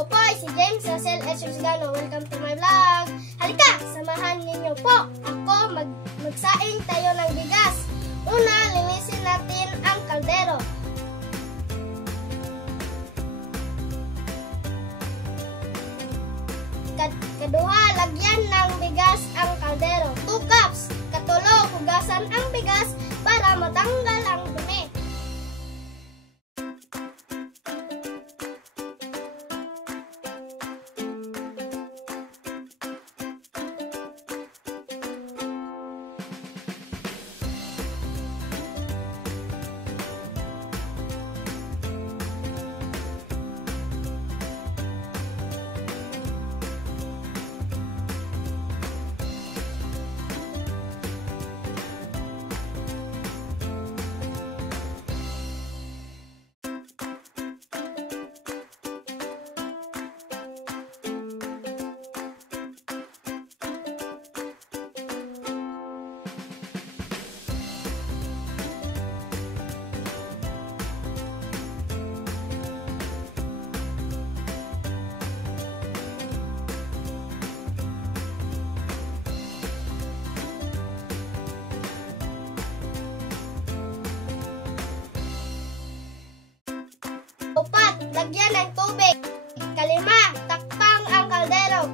Ako po ay si James Russell S. Rusgano. Welcome to my vlog. Halika, samahan ninyo po ako magsaing tayo ng bigas. Una, linisin natin ang kaldero. Kaduha, lagyan ng bigas ang kaldero. 2 cups. Katulo, hugasan ang bigas para matanggal ang dumi. Upat, lagyan ng tubig. 5, takpang ang kaldero.